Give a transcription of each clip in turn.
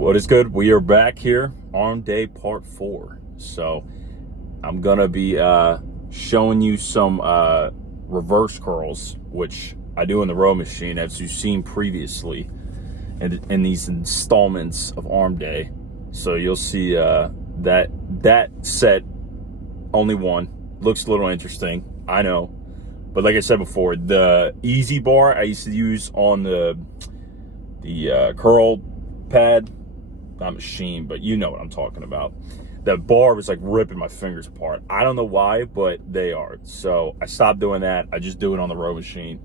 What is good? We are back here, arm day part 4. So I'm gonna be showing you some reverse curls, which I do in the row machine, as you've seen previously in these installments of arm day. So you'll see that set, only one, looks a little interesting, I know. But like I said before, the easy bar I used to use on the curl pad, not machine, but you know what I'm talking about. The bar was like ripping my fingers apart. I don't know why, but they are. So I stopped doing that. I just do it on the row machine.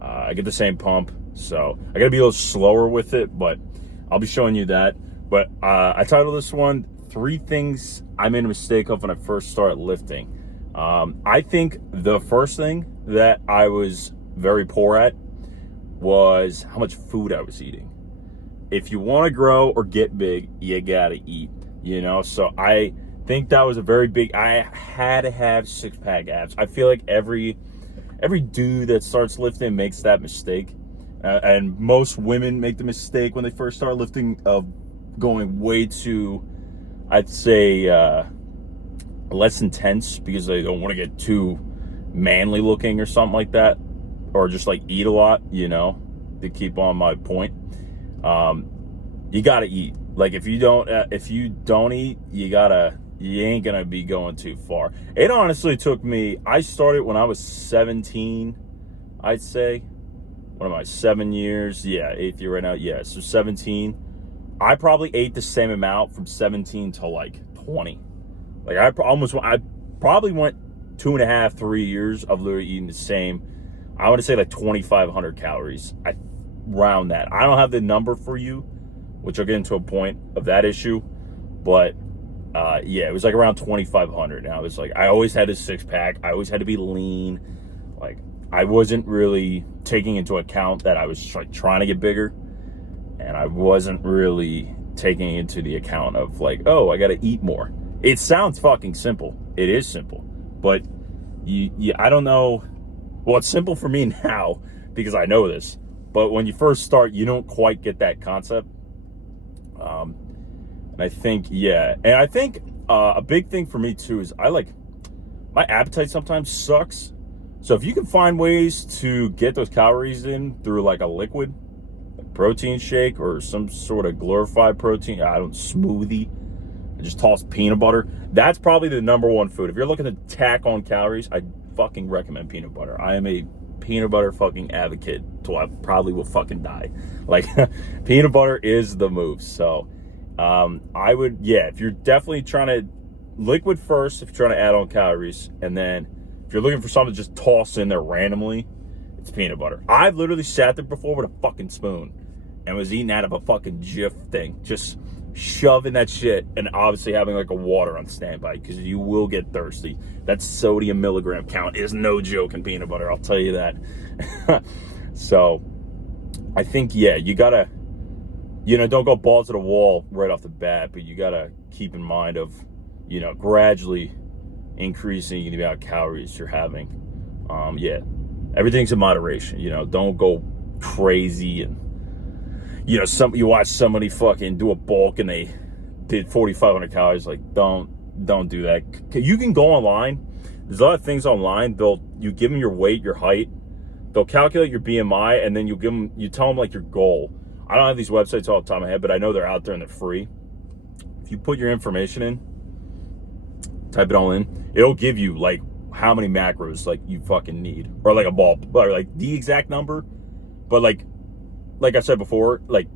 I get the same pump, so I gotta be a little slower with it, but I'll be showing you that. But I titled this one 3 things I made a mistake of when I first started lifting. I think the first thing that I was very poor at was how much food I was eating. If you want to grow or get big, you gotta eat, so I think that was a very big, I had to have 6-pack abs. I feel like every dude that starts lifting makes that mistake, and most women make the mistake when they first start lifting of going way too, I'd say, less intense, because they don't want to get too manly looking or something like that, or just like eat a lot, to keep on my point. You gotta eat. Like if you don't eat, you ain't gonna be going too far. It honestly took me, I started when I was 17, I'd say. What am I, 7 years? Yeah, 8th year right now. Yeah, so 17. I probably ate the same amount from 17 to like 20. Like I probably went 2.5, 3 years of literally eating the same. I want to say like 2,500 calories. I round that. I don't have the number for you, which I'll get into a point of that issue, but yeah, it was like around 2,500. And I was like, I always had a 6-pack. I always had to be lean. Like I wasn't really taking into account that I was like trying to get bigger, and I wasn't really taking into the account of like, oh, I got to eat more. It sounds fucking simple. It is simple, but I don't know. Well, it's simple for me now because I know this, but when you first start, you don't quite get that concept. And I think, a big thing for me too is my appetite sometimes sucks. So if you can find ways to get those calories in through like a liquid, like protein shake or some sort of glorified protein, smoothie, and just toss peanut butter. That's probably the number one food. If you're looking to tack on calories, I fucking recommend peanut butter. I am a peanut butter fucking advocate till I probably will fucking die. Like peanut butter is the move. So I would, if you're definitely trying to liquid first, if you're trying to add on calories, and then if you're looking for something to just toss in there randomly, it's peanut butter. I've literally sat there before with a fucking spoon and was eating out of a fucking Jif thing, just shoving that shit, and obviously having like a water on standby because you will get thirsty. That sodium milligram count is no joke in peanut butter, I'll tell you that. So I think, you gotta, don't go balls to the wall right off the bat, but you gotta keep in mind of, gradually increasing the amount of calories you're having. Everything's in moderation. Don't go crazy and you watch somebody fucking do a bulk and they did 4,500 calories. Like, don't do that. You can go online. There's a lot of things online. You give them your weight, your height. They'll calculate your BMI, and then you tell them like your goal. I don't have these websites all the time in my head, but I know they're out there and they're free. If you put your information in, type it all in, it'll give you like how many macros like you fucking need, or like a ball, or like the exact number. But like I said before, like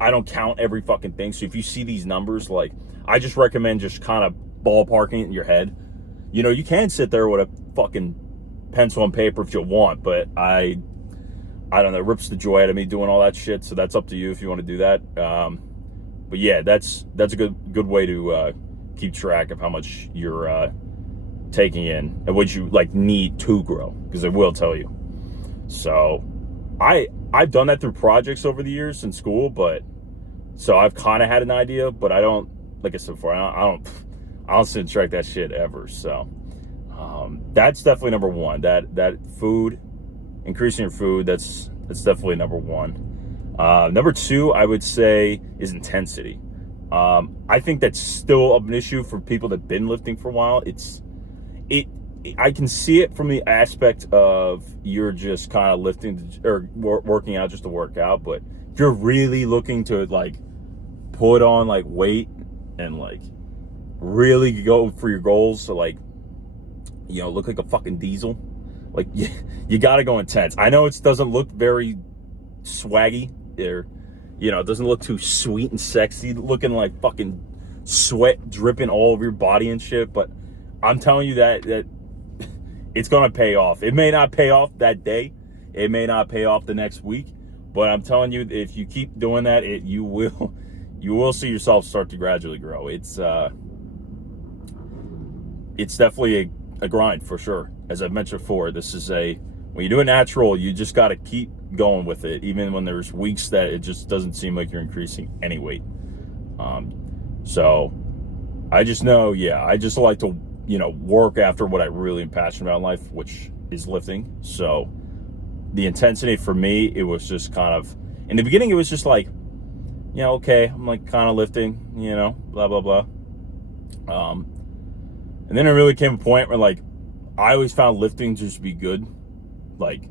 I don't count every fucking thing. So if you see these numbers, like I just recommend just kind of ballparking it in your head. You can sit there with a fucking pencil and paper if you want, but I don't know, it rips the joy out of me doing all that shit. So that's up to you if you want to do that. But yeah, that's a good way to keep track of how much you're taking in and what you like need to grow, because it will tell you. So I've done that through projects over the years in school, but so I've kind of had an idea, but I don't, like I said before, I don't sit and track that shit ever. So that's definitely number one. That food, increasing your food, that's definitely number one. Number two, I would say, is intensity. I think that's still an issue for people that've been lifting for a while. It I can see it from the aspect of you're just kind of lifting or working out just to work out, but if you're really looking to like put on like weight and like really go for your goals, so like, you know, look like a fucking diesel, like you got to go intense. I know it doesn't look very swaggy, or, you know, it doesn't look too sweet and sexy looking, like fucking sweat dripping all over your body and shit, but I'm telling you that it's gonna pay off. It may not pay off that day, it may not pay off the next week, but I'm telling you, if you keep doing that, you will see yourself start to gradually grow. It's definitely a grind for sure. As I've mentioned before, when you do it natural, you just got to keep going with it, even when there's weeks that it just doesn't seem like you're increasing any weight. So I just know, I just like to, you know, work after what I really am passionate about in life, which is lifting. So the intensity for me, it was just kind of, in the beginning, it was just like, you know, okay, I'm like kind of lifting, you know, blah, blah, blah. And then it really came a point where like, I always found lifting just to be good. Like,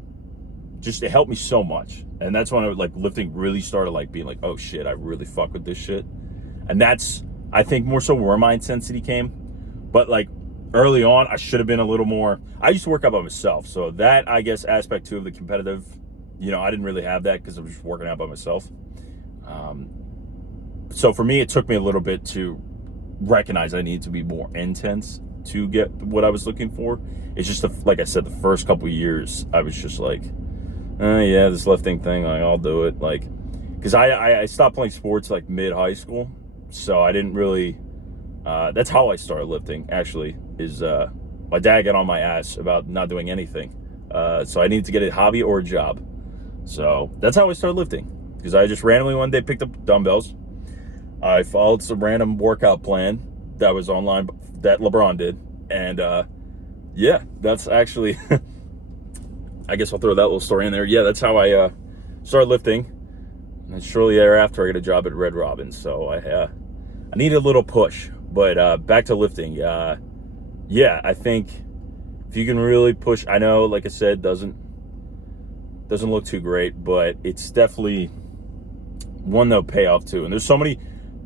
just, it helped me so much. And that's when lifting really started like being like, oh shit, I really fuck with this shit. And that's, I think, more so where my intensity came. But like early on, I should have been a little more, I used to work out by myself. So that, I guess, aspect too of the competitive, you know, I didn't really have that because I was just working out by myself. So for me, it took me a little bit to recognize I needed to be more intense to get what I was looking for. It's just, like I said, the first couple of years, I was just like, yeah, this lifting thing, like, I'll do it. Like, because I stopped playing sports like mid-high school, so I didn't really, that's how I started lifting, actually, is my dad got on my ass about not doing anything. So I needed to get a hobby or a job. So that's how I started lifting, because I just randomly one day picked up dumbbells. I followed some random workout plan that was online that LeBron did. And yeah, that's actually, I guess I'll throw that little story in there. Yeah, that's how I started lifting. And then shortly thereafter, I got a job at Red Robin. So I needed a little push. But back to lifting. Yeah, I think if you can really push, I know, like I said, doesn't look too great, but it's definitely one that'll pay off too. And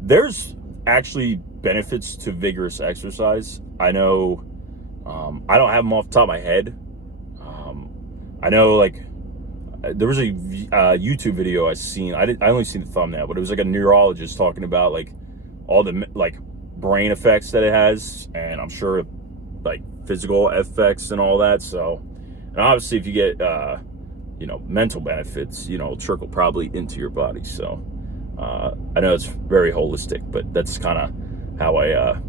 there's actually benefits to vigorous exercise. I know, I don't have them off the top of my head. I know, like, there was a YouTube video I seen. I only seen the thumbnail, but it was like a neurologist talking about like all the like brain effects that it has, and I'm sure like physical effects and all that. So, and obviously, if you get you know, mental benefits, you know, it'll trickle probably into your body. So, I know it's very holistic, but that's kind of how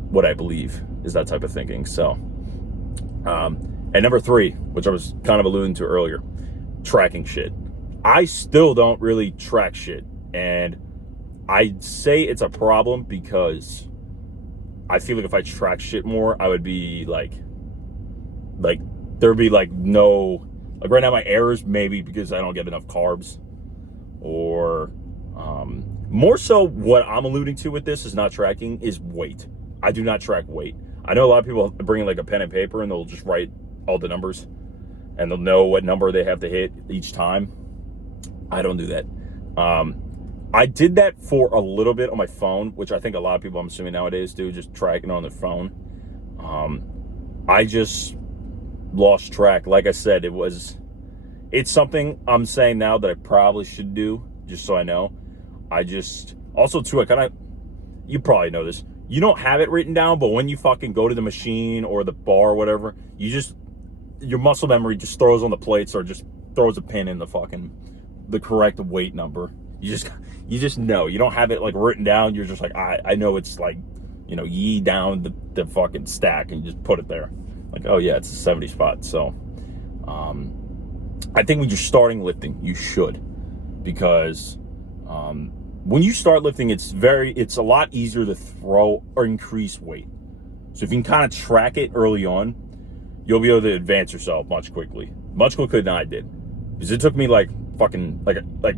what I believe is that type of thinking. So, and number 3, which I was kind of alluding to earlier, tracking shit. I still don't really track shit, and I'd say it's a problem because I feel like if I track shit more, I would be like there'd be like no, like right now my errors maybe because I don't get enough carbs, or more so what I'm alluding to with this is not tracking is weight. I do not track weight. I know a lot of people bring like a pen and paper and they'll just write all the numbers and they'll know what number they have to hit each time. I don't do that. I did that for a little bit on my phone, which I think a lot of people, I'm assuming nowadays, do, just tracking on their phone. I just lost track. Like I said, it's something I'm saying now that I probably should do, just so I know. Also too, you probably know this, you don't have it written down, but when you fucking go to the machine or the bar or whatever, your muscle memory just throws on the plates or just throws a pin in the correct weight number. You just know. You don't have it like written down. You're just like, I know it's like, you know, yee down the fucking stack and you just put it there. Like, oh yeah, it's a 70 spot. So, I think when you're starting lifting, you should, because, when you start lifting, it's a lot easier to throw or increase weight. So if you can kind of track it early on, you'll be able to advance yourself much quicker than I did. Because it took me like fucking, like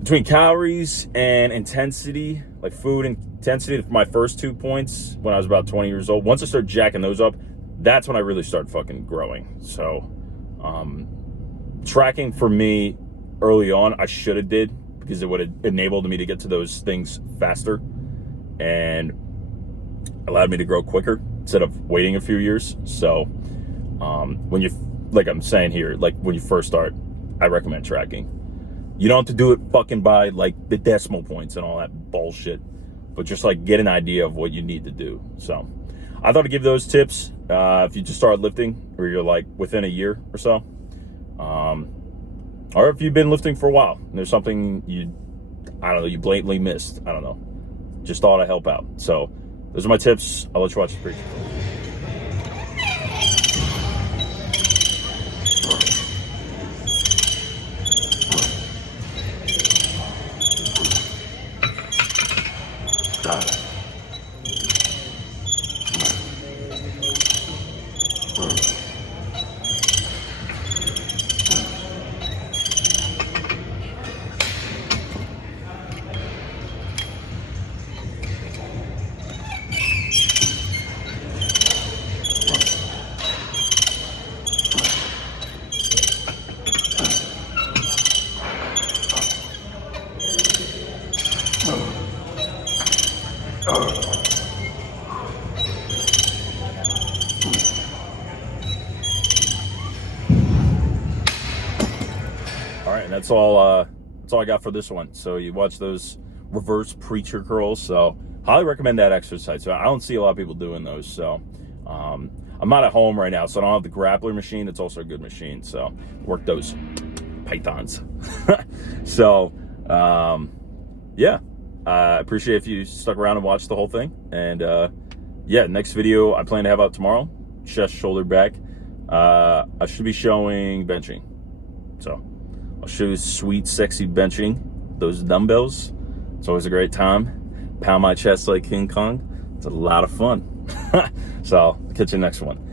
between calories and intensity, like food intensity, my first 2 points when I was about 20 years old, once I started jacking those up, that's when I really started fucking growing. So tracking for me early on, I should have did, because it would have enabled me to get to those things faster and allowed me to grow quicker instead of waiting a few years. So when you, like I'm saying here, like when you first start, I recommend tracking. You don't have to do it fucking by like the decimal points and all that bullshit, but just like get an idea of what you need to do. So I thought I'd give those tips if you just start lifting, or you're like within a year or so, or if you've been lifting for a while and there's something I don't know, you blatantly missed. I don't know. Just thought I'd help out. So those are my tips. I'll let you watch the preacher. All right, and that's all I got for this one. So you watch those reverse preacher curls. So highly recommend that exercise. So I don't see a lot of people doing those. So I'm not at home right now, so I don't have the grappler machine. It's also a good machine. So work those pythons. So yeah, I appreciate if you stuck around and watched the whole thing. And yeah, next video I plan to have out tomorrow, chest, shoulder, back. I should be showing benching. So I'll show you sweet, sexy benching, those dumbbells. It's always a great time. Pound my chest like King Kong. It's a lot of fun. So I'll catch you next one.